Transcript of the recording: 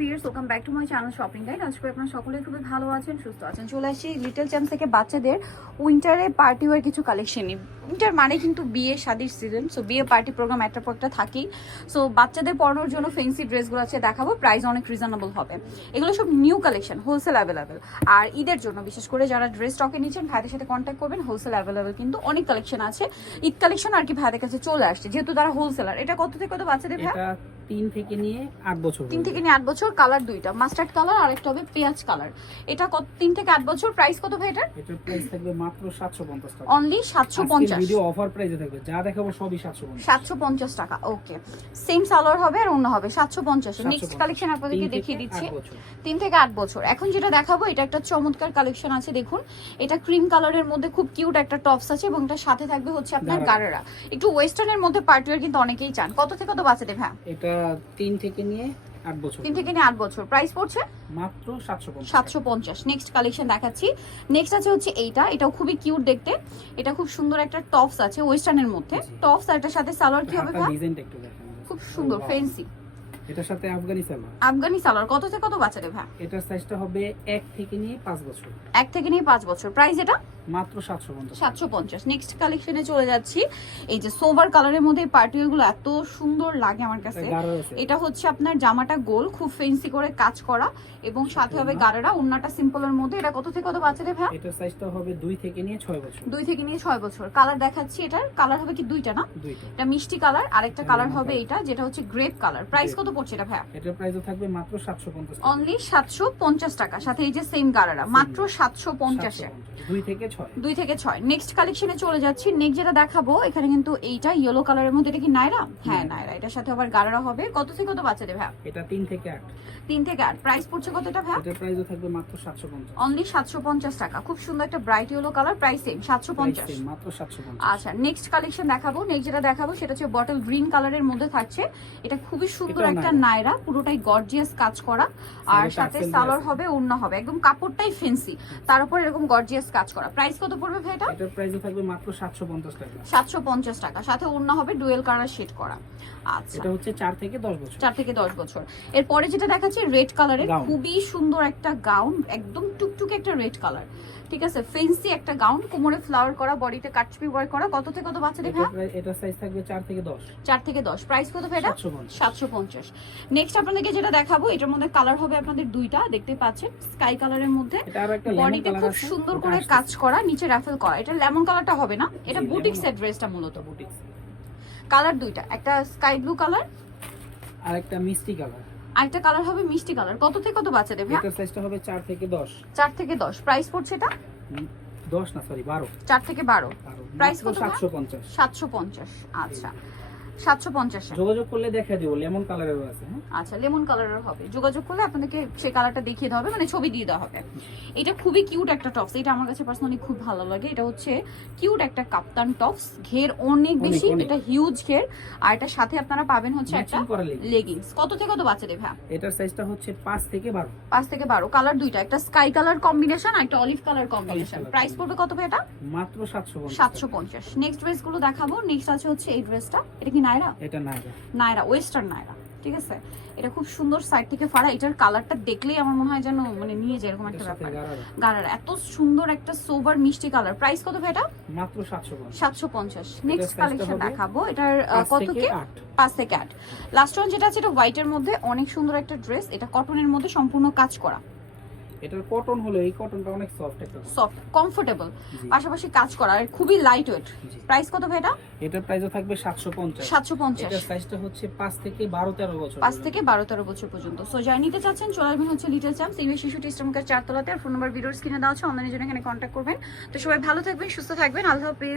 Viewers, welcome back to my channel shopping guide. আজকে আপনারা সকলে খুবই ভালো আছেন, সুস্থ আছেন। চলে আসি লিটল চ্যাম্পস থেকে বাচ্চাদের উইন্টারে পার্টি ওয়ার কিছু কালেকশন নিই। উইন্টার মানে কিন্তু বিয়ে শাদির সিজন, সো বিয়ে পার্টি প্রোগ্রাম একটা পর একটা থাকেই। সো বাচ্চাদের পরানোর জন্য ফ্যান্সি ড্রেসগুলো আছে দেখাবো, প্রাইস অনেক রিজনেবল হবে। এগুলো সব নিউ কালেকশন, হোলসেল অ্যাভেলেবেল। আর ঈদের জন্য বিশেষ করে যারা ড্রেস স্টকে নিচ্ছেন ভাইদের সাথে কন্ট্যাক্ট করবেন, হোলসেল অ্যাভেলেবেল কিন্তু অনেক কালেকশন আছে। ঈদ কালেকশন আর কি ভাইদের কাছে চলে আসছে, যেহেতু তারা হোলসেলার। এটা কত থেকে কত বাচ্চাদের ভাই? 3 থেকে নিয়ে 8 বছর। 3 থেকে নিয়ে 8 বছর। কালার দুইটা, মাস্টার্ড কালার আর একটা হবে পেঁয়াজ কালার। এটা কত? 3 থেকে 8 বছর। প্রাইস কত ভাই এটার? এটার প্রাইস থাকবে মাত্র 750 টাকা। অনলি 750। আজকের ভিডিও অফার প্রাইসে থাকবে, যা দেখাবো সবই 750। 750 টাকা। ওকে, সেম সালোয়ার হবে আর অন্য হবে 750। নেক্সট কালেকশন আপনাদেরকে দেখিয়ে দিচ্ছি। 3 থেকে 8 বছর। এখন যেটা দেখাবো এটা একটা চমৎকার কালেকশন আছে, দেখুন। এটা ক্রিম কালারের মধ্যে খুব কিউট একটা টপস আছে এবং এটার সাথে থাকবে হচ্ছে আপনার গারারা। একটু ওয়েস্টার্নের মধ্যে পার্টিওয়ার কিন্তু অনেকেই চান। কত থেকে কত বাচ্চাদের ভাই? এটা 3 থেকে নিয়ে 8 বছর। 3 থেকে নিয়ে 8 বছর। প্রাইস পড়ছে মাত্র 750। 750। নেক্সট কালেকশন দেখাচ্ছি। নেক্সট আছে হচ্ছে এইটা, এটাও খুবই কিউট দেখতে। এটা খুব সুন্দর একটা টপস আছে ওয়েস্টার্নের মধ্যে। টপস আর এটার সাথে সালোয়ার কি হবে ভাই? ডিজাইনটা একটু দেখেন, খুব সুন্দর ফ্যান্সি। এটার সাথে আফগানি সালোয়ার। আফগানি সালোয়ার কত থেকে কত বাচ্চাদের ভাই? এটার সাইজটা হবে 1 থেকে নিয়ে 5 বছর। 1 থেকে নিয়ে 5 বছর। প্রাইস এটা মাত্র 750। 750। নেক্সট কালেকশনে চলে যাচ্ছি। এই যে সোভার কালারের মধ্যে পার্টিগুলো এত সুন্দর লাগে আমার কাছে। এটা হচ্ছে আপনার জামাটা গোল, খুব ফ্যান্সি করে কাজ করা এবং সাথে হবে গারারা। ওন্নাটা সিম্পলের মধ্যে। এটা কত থেকে কত বাচ্চাদের ভাই? এটার সাইজটা হবে 2 থেকে নিয়ে 6 বছর। 2 থেকে নিয়ে 6 বছর। কালার দেখাচ্ছি। এটার কালার হবে কি দুইটা না? দুইটা। এটা মিষ্টি কালার, আরেকটা কালার হবে এটা যেটা হচ্ছে গ্রেপ কালার। প্রাইস কত পড়ছে এটা ভাই? এটার প্রাইসও থাকবে মাত্র 750 টাকা। অনলি 750 টাকা। সাথে এই যে সেম গারারা মাত্র 750 এ। 2 থেকে 6। 2 থেকে 6। নেক্সট কালেকশনে চলে যাচ্ছি। নেক্সট যেটা দেখাবো এখানে কিন্তু এইটা ইয়েলো কালারের মধ্যে। এটা কি নায়রা? হ্যাঁ নায়রা। এটার সাথে আবার গারারা হবে। কত থেকে কত বাচ্চাদের ভাই? এটা 3 থেকে 8। 3 থেকে 8। প্রাইস পড়ছে কত এটা ভাই? এটার প্রাইসও থাকবে মাত্র 750। অনলি 750 টাকা। খুব সুন্দর একটা bright yellow colour. Price same 750। মাত্র 750। আচ্ছা, নেক্সট কালেকশন দেখাবো। নেক্সট যেটা দেখাবো সেটা হচ্ছে বটল গ্রিন কালারের মধ্যে থাকছে। এটা খুবই সুন্দর একটা নায়রা, পুরোটাই গর্জিয়াস কাজ করা আর সাথে সালোয়ার হবে, ওড়না হবে, একদম কাপড়টাই ফ্যান্সি, তার উপর এরকম গর্জিয়াস কাজ করা। প্রাইস কত পড়বে ভাই এটা? এটার প্রাইসও থাকবে মাত্র 750 টাকা। 750 টাকা। সাথে ওড়না হবে ডুয়েল কালার শেড করা। আচ্ছা, এটা হচ্ছে 4 থেকে 10 বছর। 4 থেকে 10 বছর। এরপরে যেটা দেখাচ্ছি রেড কালারের, খুবই সুন্দর একটা গাউন, একদম টুকটুকে একটা রেড কালার। ঠিক আছে, ফ্যান্সি একটা গাউন, কোমরে ফ্লাওয়ার করা, বডিতে কাটছবি ওয়ার্ক করা। কত থেকে কত বাচ্চাদের ভাই? এটা সাইজ থাকবে 4 থেকে 10। 4 থেকে 10। প্রাইস কত ভাই এটা? 750। নেক্সট আপনাদেরকে যেটা দেখাবো এটার মধ্যে কালার হবে আপনাদের দুইটা, দেখতে পাচ্ছেন স্কাই কালারের মধ্যে। এটা আর একটা লেমন বডিতে কালার খুব আছে, সুন্দর করে কাজ করা, নিচে রাফেল করা। এটা লেমন কালারটা হবে না, এটা বুটিক সেট ড্রেসটা মূলত। বুটিক কালার দুইটা, একটা স্কাই ব্লু কালার আর একটা মিষ্টি কালার। আরেকটা কালার হবে মিষ্টি কালার। কত থেকে কত বাচ্চাদের ভাই? এটার সাইজটা হবে 4 থেকে 10। 4 থেকে 10। প্রাইস পড়ছে এটা 10 না, সরি 12। 4 থেকে 12। প্রাইস কত? 750। 750। আচ্ছা, 750 এ যোগাযোগ করলে দেখা দিব, লেমন কালারেরও আছে। হ্যাঁ, আচ্ছা, লেমন কালারের হবে। যোগাযোগ করলে আপনাদেরকে সেই কালারটা দেখিয়ে দেওয়া হবে, মানে ছবি দিয়ে দেওয়া হবে। এটা খুবই কিউট একটা টপস, এটা আমার কাছে পার্সোনালি খুব ভালো লাগে। এটা হচ্ছে কিউট একটা কাপ্তান টপস, ঘের অনেক বেশি, এটা হিউজ ঘের। আর এটার সাথে আপনারা পাবেন হচ্ছে একটা লেগিংস। কত থেকে কত বাচ্চাদের ভাই? এটার সাইজটা হচ্ছে 5 থেকে 12। 5 থেকে 12। কালার দুইটা, একটা স্কাই কালার কম্বিনেশন আর একটা অলিভ কালার কম্বিনেশন। প্রাইস পড়বে কত ভাই এটা? মাত্র 750। 750। নেক্সট ড্রেস গুলো দেখাবো। নেক্সট আছে হচ্ছে এই ড্রেসটা। এটা কি নায়রা? এটা নায়রা। নায়রা, ওয়েস্টার্ন নায়রা। ঠিক আছে, এটা খুব সুন্দর সাইড থেকে ফাড়া। এটার কালারটা দেখলেই আমার মনে হয় যেন মানে নিয়ে যায় এরকম একটা ব্যাপার। গারারা এত সুন্দর একটা সোবার মিষ্টি কালার। প্রাইস কত ভাই এটা? মাত্র 750। 750। নেক্সট কালেকশন দেখাবো। এটার কত কি? 5 থেকে 8। লাস্ট ওয়ান যেটা আছে এটা হোয়াইটের মধ্যে, অনেক সুন্দর একটা ড্রেস। এটা কটনের মধ্যে সম্পূর্ণ কাজ করা। এটার কটন হলো, এই কটনটা অনেক সফট, একটা সফট কমফোর্টেবল, পাশাপাশি কাজ করা আর খুবই লাইট ওয়েট। প্রাইস কত ভাই এটা? এটার প্রাইসও থাকবে 750। 750। এটার সাইজটা হচ্ছে 5 থেকে 12-13 বছর। 5 থেকে 12-13 বছর পর্যন্ত। সো যাই নিতে চাচ্ছেন চলে আসবেন হচ্ছে লিটল চ্যাম্পস, ইংলিশ শিশু টিস্টমকার 4 তলাতে। আর ফোন নাম্বার ভিডিওর স্ক্রিনে দেওয়া আছে, অনলাইনে জন্য এখানে কন্ট্যাক্ট করবেন। তো সবাই ভালো থাকবেন, সুস্থ থাকবেন। আল্লাহ হাফেজ।